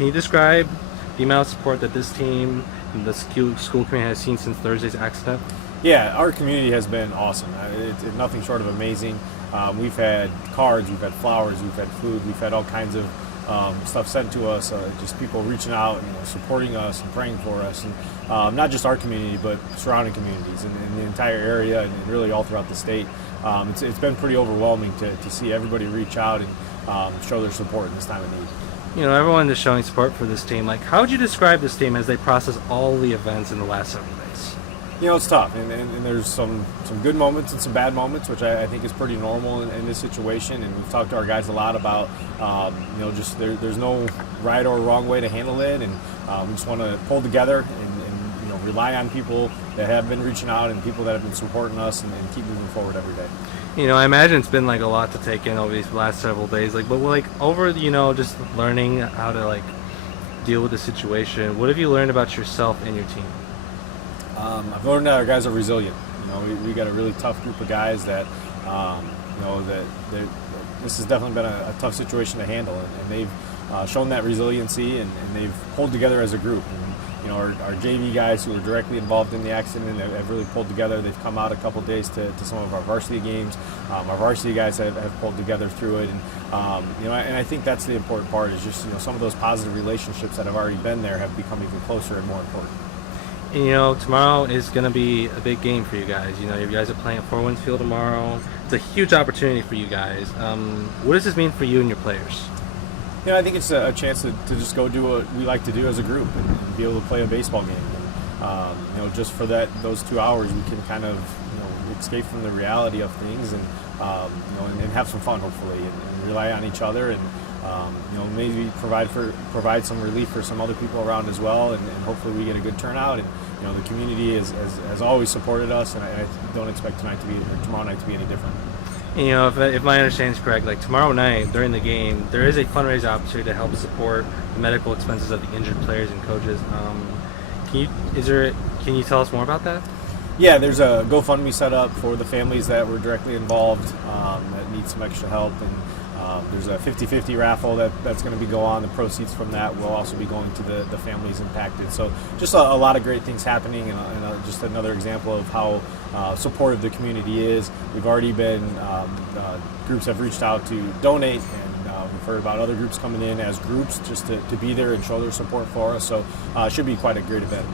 Can you describe the amount of support that this team and the school community has seen since Thursday's accident? Yeah, our community has been awesome. It's nothing short of amazing. We've had cards, we've had flowers, we've had food, we've had all kinds of stuff sent to us, just people reaching out and supporting us and praying for us, and not just our community, but surrounding communities and the entire area and really all throughout the state. It's been pretty overwhelming to see everybody reach out and show their support in this time of need. You know, everyone is showing support for this team. Like, how would you describe this team as they process all the events in the last several days? You know, it's tough, and there's some good moments and some bad moments, which I think is pretty normal in this situation. And we've talked to our guys a lot about, you know, just there's no right or wrong way to handle it, and we just want to pull together and you know, rely on people that have been reaching out and people that have been supporting us, and keep moving forward every day. You know, I imagine it's been like a lot to take in over these last several days. Like, but like over, you know, just learning how to like deal with the situation. What have you learned about yourself and your team? I've learned that our guys are resilient. You know, we got a really tough group of guys that, you know, that this has definitely been a tough situation to handle, and they've shown that resiliency, and they've pulled together as a group. And, you know, our JV guys who were directly involved in the accident have really pulled together. They've come out a couple days to some of our varsity games. Our varsity guys have pulled together through it, and you know, and I think that's the important part, is just, you know, some of those positive relationships that have already been there have become even closer and more important. And, you know, tomorrow is going to be a big game for you guys. You know, you guys are playing at Fort Wayne Field tomorrow. It's a huge opportunity for you guys. What does this mean for you and your players? You know, I think it's a chance to just go do what we like to do as a group, and be able to play a baseball game. And, you know, just for those 2 hours, we can kind of, you know, escape from the reality of things, and you know, and have some fun, hopefully, and rely on each other, and you know, maybe provide some relief for some other people around as well, and hopefully we get a good turnout. And you know, the community has always supported us, and I don't expect tomorrow night to be any different. You know, if my understanding is correct, like tomorrow night during the game, there is a fundraiser opportunity to help support the medical expenses of the injured players and coaches. Can you tell us more about that? Yeah, there's a GoFundMe set up for the families that were directly involved that need some extra help, and there's a 50-50 raffle that's going to go on. The proceeds from that will also be going to the families impacted. So just a lot of great things happening, and just another example of how supportive the community is. We've already been, groups have reached out to donate, and we've heard about other groups coming in as groups just to be there and show their support for us. So it should be quite a great event.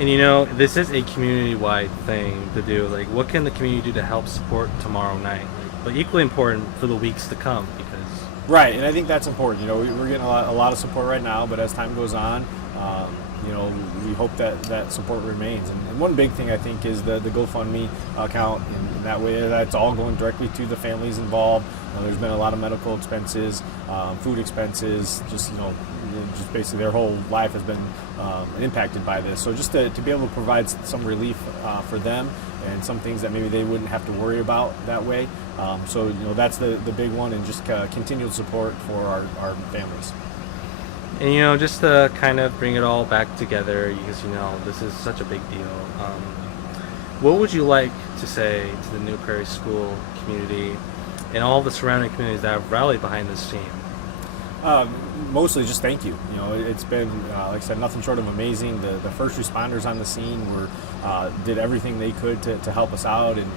And you know, this is a community-wide thing to do. Like, what can the community do to help support tomorrow night? But equally important for the weeks to come, because right, and I think that's important. You know, we're getting a lot of support right now, but as time goes on, you know, we hope that support remains. And one big thing I think is the GoFundMe account, and that way that's all going directly to the families involved. There's been a lot of medical expenses, food expenses, just basically their whole life has been impacted by this. So just to be able to provide some relief for them, and some things that maybe they wouldn't have to worry about that way. So you know, that's the big one, and just continued support for our families. And you know, just to kind of bring it all back together, because you know, this is such a big deal. What would you like to say to the New Prairie School community and all the surrounding communities that have rallied behind this team? Mostly just thank you. You know, it's been, like I said, nothing short of amazing. The first responders on the scene did everything they could to help us out, and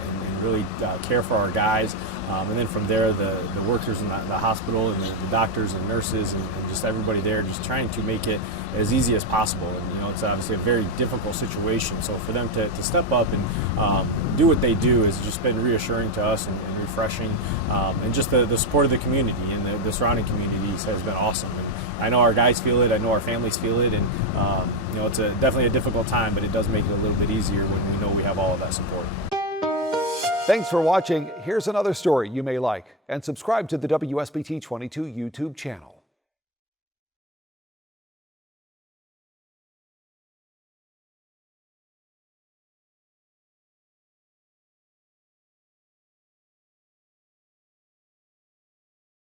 really care for our guys. And then from there, the workers in the hospital, and the doctors and nurses, and just everybody there, just trying to make it as easy as possible. And you know, it's obviously a very difficult situation. So for them to step up and do what they do has just been reassuring to us, and refreshing. And just the support of the community and the surrounding communities has been awesome. And I know our guys feel it. I know our families feel it. And you know, it's definitely a difficult time, but it does make it a little bit easier when we know we have all of that support. Thanks for watching. Here's another story you may like, and subscribe to the WSBT 22 YouTube channel.